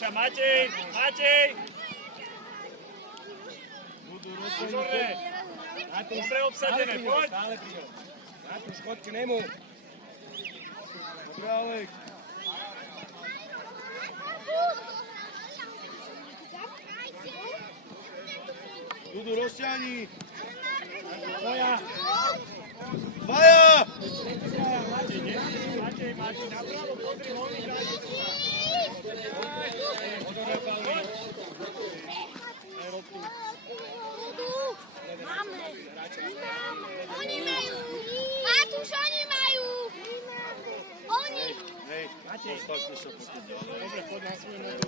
Ďalšia, Matej! Matej! Dobre. Dobre obsadené, poď! Stále pri ňom. Matúš, choď k nemu. Dobre, Alek. Dudu, rozťahni. Tvoja. Dvaja! Matej, napravo, pozri, nohy, Máme. Oni majú. Matúš, oni majú. Oni. Hej, postavte sa potom ďalej. Dobre, poď na svoju nohu.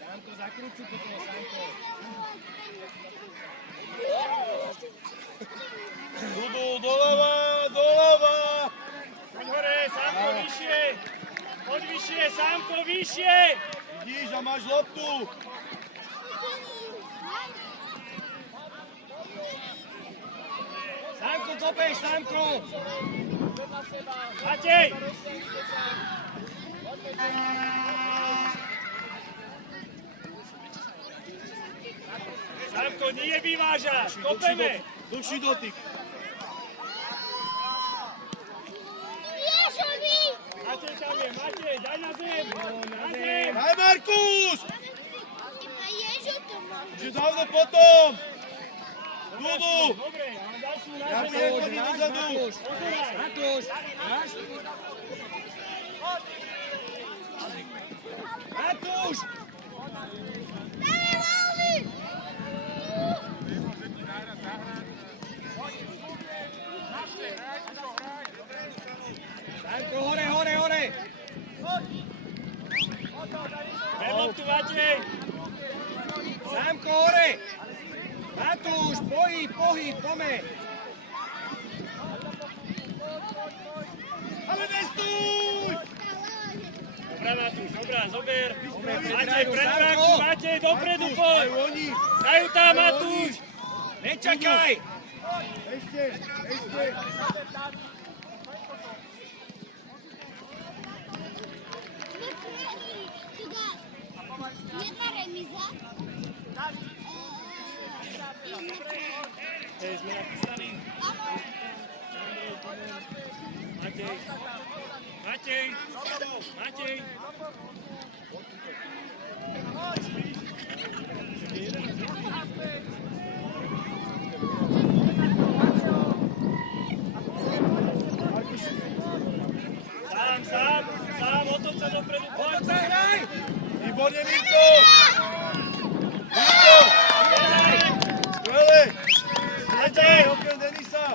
Sánko, zakryť si toto, Sánko. Dudu, doľava, doľava! Poď hore, Sámko, vyššie! Poď vyššie, Sámko, vyššie! Vidíš a máš loptu. Sánko, kopej, Sánko. Matej! Sámko, nie vyvážaš, kopeme! Dlhší dotyk. Ježovi. Matej tam je, Matej, daj na zem! Na zem! Daj, Markus! A Ježo to má. Už je dávno potom. Dudu! Dobre, ďalšiu na Ja zem! viem, chodí dozadu. Pozeraj! Matúš, máš? Matúš! Dáme voľby. Sánko, hore, hore, hore! Ver loptu, Matej! Sámko, hore! Matúš, pohyb, pomeň! Ale nestúj! Dobrá, Matúš, dobrá, zober! Matej, predrajú, pred Sánko! bránku, Matej, dopredu, Markus, poď! majú oni. Dajú tam, Matúš! Nečakaj! Ešte, ešte. Jedna remiza. Sme napísaní. Matej! Matej! Matej! Sám, otoč sa dopredu, poď! Poď sa hraj! Výborne, Mirko! Mirko! Skvelé! Matej! Okrem Denisa!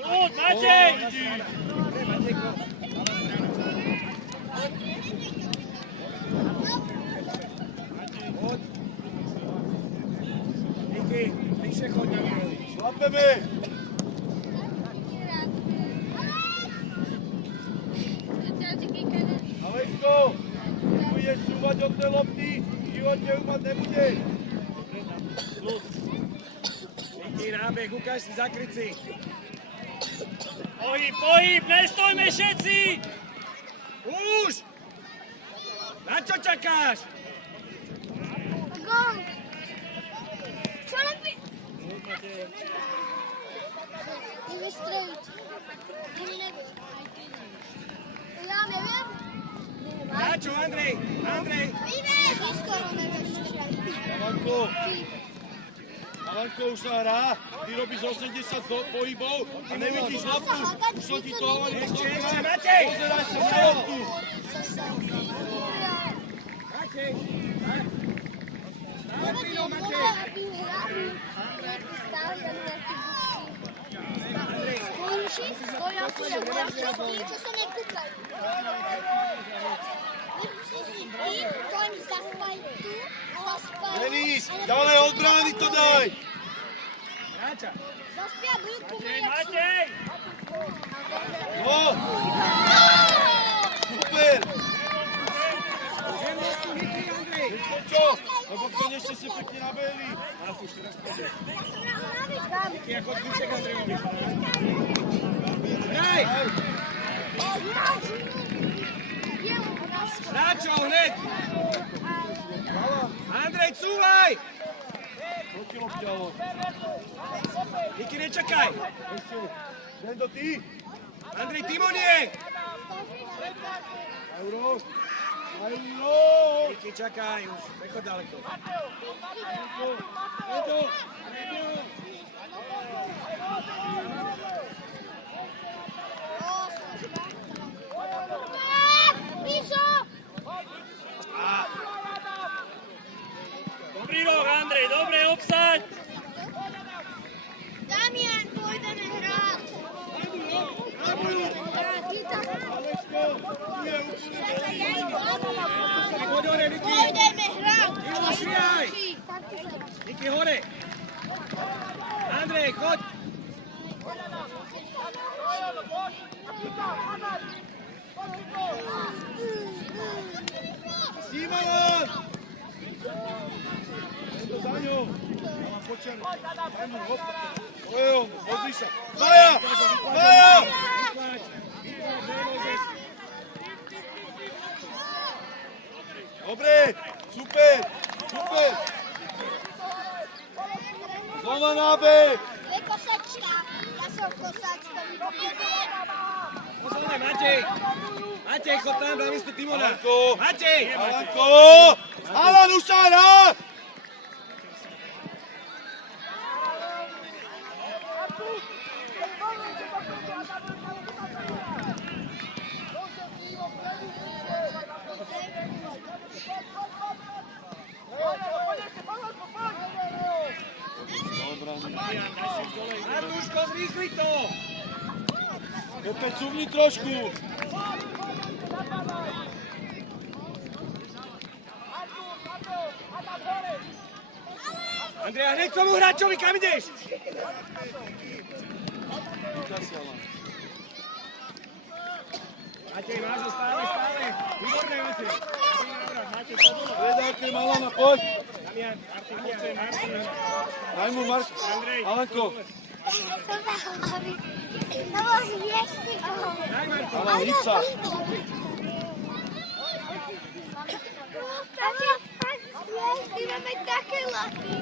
Poď, Matej! Poď! Díky, bližšie choď na mňa. Šlapeme! Aleško! Budeš čúvať od tej lopty, v živote umať nebudeš. Díky, nábeh, ukáž si, zakryť si. Pohyb, nestojme všetci! Už! Na čo čakáš? Gong. Čo robí? Ideme strojiť. Ideme neviem. Ja neviem. Na čo, Andrej? Andrej! Ideme. Ty skoro nevieš, čo Avanko! Avanko, už sa hrá, ty robíš 80 pohybov a nevidíš loptu. Už som ti to Avanko Ešte, Matej! Pozeraj sa na loptu. Matej! Stále pri ňom, Matej! Dobre, aby hrali. Nejaký stále, nejaký buci. Konči, vojačky, čo sa nekúkajú. To im zaspaj tu, zaspaj. Denis, ďalej od brány to daj. Ráča! Zaspia blízku vojačky. Matej! No! Super! Žemnosť tu chytí, Andrej! Čo? Lebo konečne si pekne nabehli. Markuš, teraz poďme. Ty ako kľúček Andrejovi. Hraj! Ráčo, hneď! Andrej, cúvaj! Proti lopťalo. Niky, nečakaj! Ešte. Dendo, ty. Andrej, Timoniek! Euro. Niky, čakaj, už nechod ďaleko. Dendo. Mišo! Dobrý roh, Andrej, dobre, obsaď. Damian, pôjdeme hrať. Poď hore, Niky! Pôjdeme hrať. Ivo, švíhaj! Niky, hore! Andrej, choď! Simon! Dendo za ňou. Počiarne. Daj mu hop. Ojo, pozri sa. Maja! Maja! Dobre, super, super. Znova nábeh. Je kosačka. Ja som kosač, to mi povedie. Pozvone, Matej! Matej, chod tam, dám isto Timona! Alanko! Matej! Alanko! Alan, už sa hrá! Artuško, zrýchli to! Opäť cuvni trošku. Andrej, hneď k tomu hráčovi, kam ideš? Matej, máš ho stále. Výborné, Matej. Predajte Malana, poď. Damian, Martin, chce, Martin. Daj mu Mark. Alanko. To bol zviešný. Daj, Martin. Alan, hýb sa. My máme také lapy.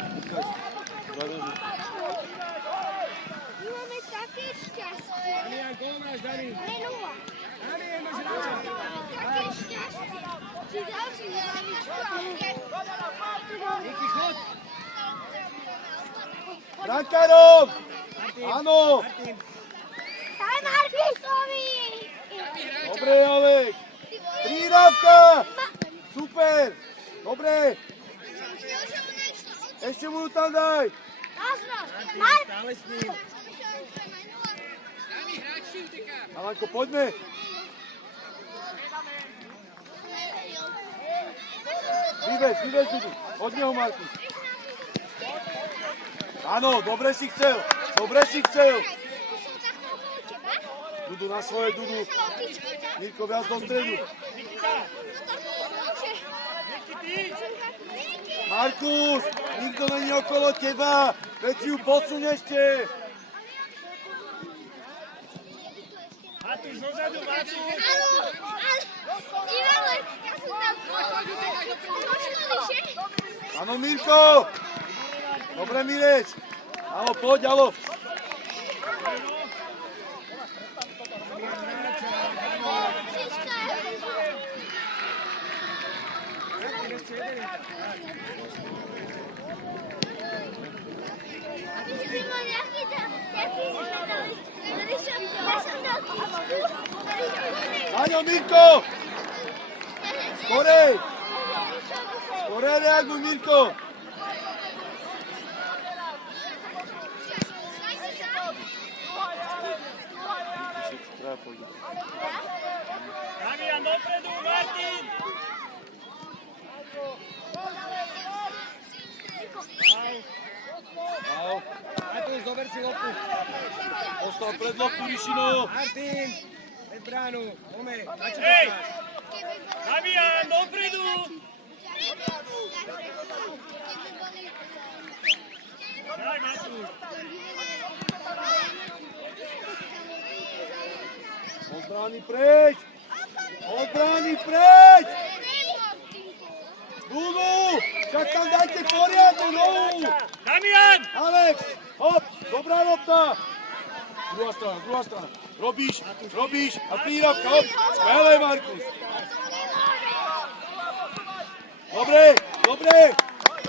My máme také šťastie. Damian, koho máš, Dani? Menula. Dani, máš hráča. Také šťastie. Či další hlavičku. Niky, chod. Brankárov! Martin. Áno! Martin. Daj Markisovi. Dobre, Alek! Prídavka! Super! Dobre! Ešte mu tam daj! Martin, stále s ním. Alanko, poďme! Vybež, Dudu. Od neho, Markus. Áno, dobre si chcel. Dudu na svoje, Dudu. Mirko, viac do stredu. Markus, nikto není okolo teba. Veď si ju posuň ešte. Matúš, dozadu, Matúš. Ivale, ja som tam trošku vyššie. Áno, Mirko. Dobre, Mirec. Áno, poď, alo. Áno, Mirko. Skorej. Skorej reaguj, Mirko. Damian, dopredu, Martin. Au. Martin, zober si loptu. Ostal pred loptu, Rišino. Martin, pred bránu. Ome, na čo Hej! čakáš? Damian, dopredu. Daj, Matúš. Od brány preč! Od brány preč! Dudu! Však tam dajte poriadnu nohu! Damian! Alex! Hop! Dobrá lopta! Druhá strana. Robíš a príravka, hop! Skvelé, Markus!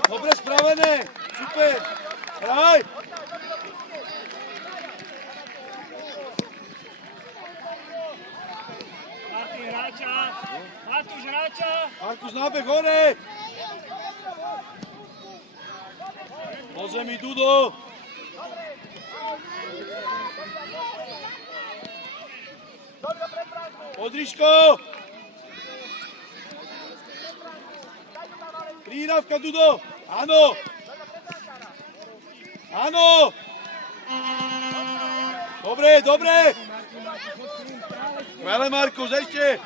Dobre spravené! Super! Hraj! Martin hráča. Matúš hráča. Markus, nábeh hore! Po zemi, Dudo! Podriško! Prírávka, Dudo! Áno! Áno! Dobre! Skvelé, Markus, ešte!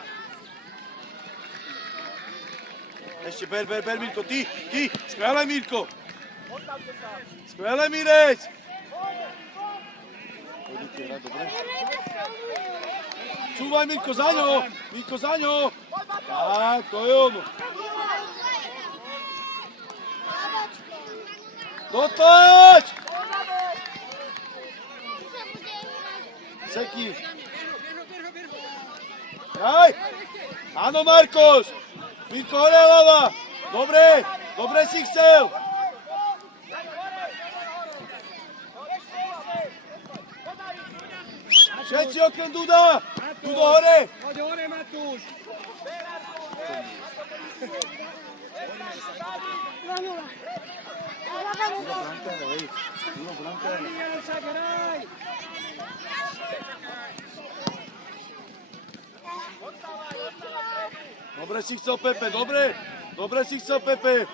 Ešte ber, Mirko, ty! Skvelé, Mirko! Skvelé, Mirec! Cúvaj, Mirko, za ňo! Tak, to je ono. Dotoč! Sekni. Daj! Áno, Markus! Mirko, hore hlava! Dobre si chcel! Všetci okrem Duda! Dudo hore! Poď hore, Matúš! Damian, však hraj! Dobre si chcel, Pepe, dobre si chcel, Pepe.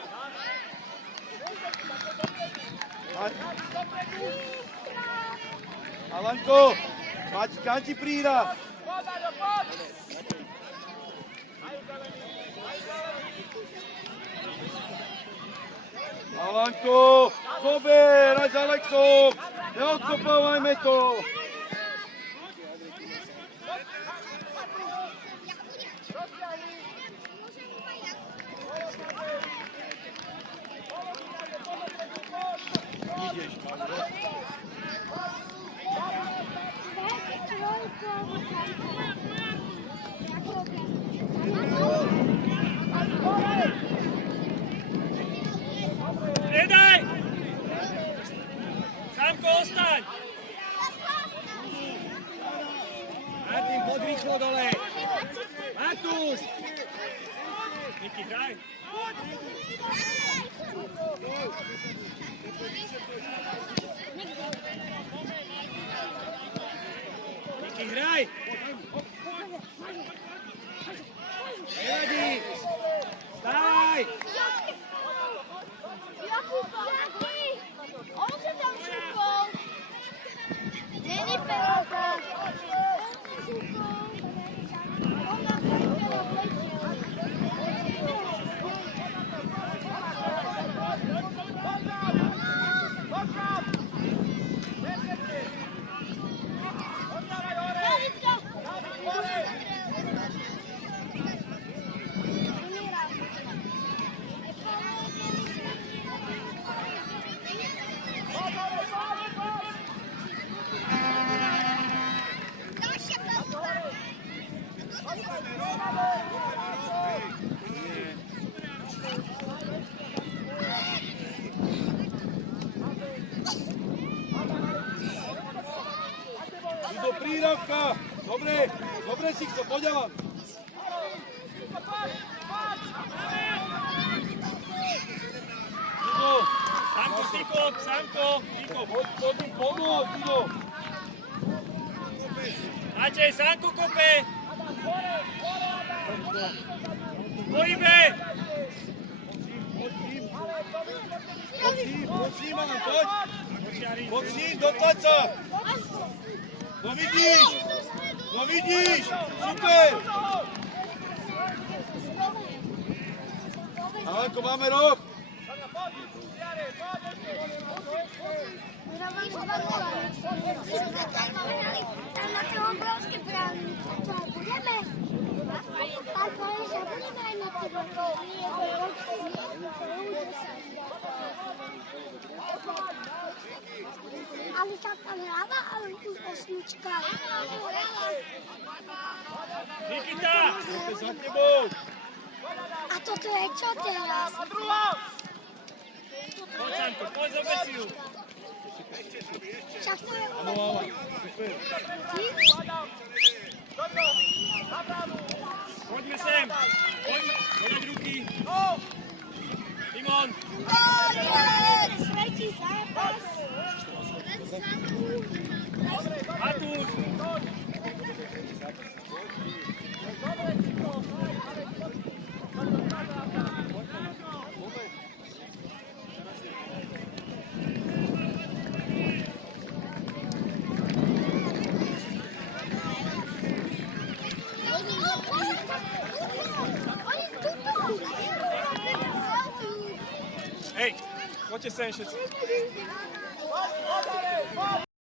Alanko, kam ti prída? Alanko, zober, aj s Alexom, neodkopávajme to. Nedaj! Samko, ostaň! Martin, poď rýchlo dole! Matúš! Niky, hraj! Niky, hraj! Nevadí! Stávaj! On se tam šupol. Není penálka. On nám to Do prírávka! Dobre si chcel, poďavam. Dudo, Samko, stykok, Samko! poď mi pomôcť, Dudo. Matej, Sanko kope! Pohybe! Poď s ním, Alan, poď. Poď s ním, dotlač sa. No vidíš, super. Alanko, máme rob! Tam na tie obrovské brány. To budeme? Tak povedz, že budeme aj na tie ale tak tam hráva, ale už osmička. Nikita! Poďte za tebou! A toto je čo teraz? Poď, Sanko, poď, zober si ju. Však to je Áno, Alan, super. Poďme sem. Poďme, podať ruky. Timon. koniec! Tretí zápas. Matúš. Hej, poďte sem všetci.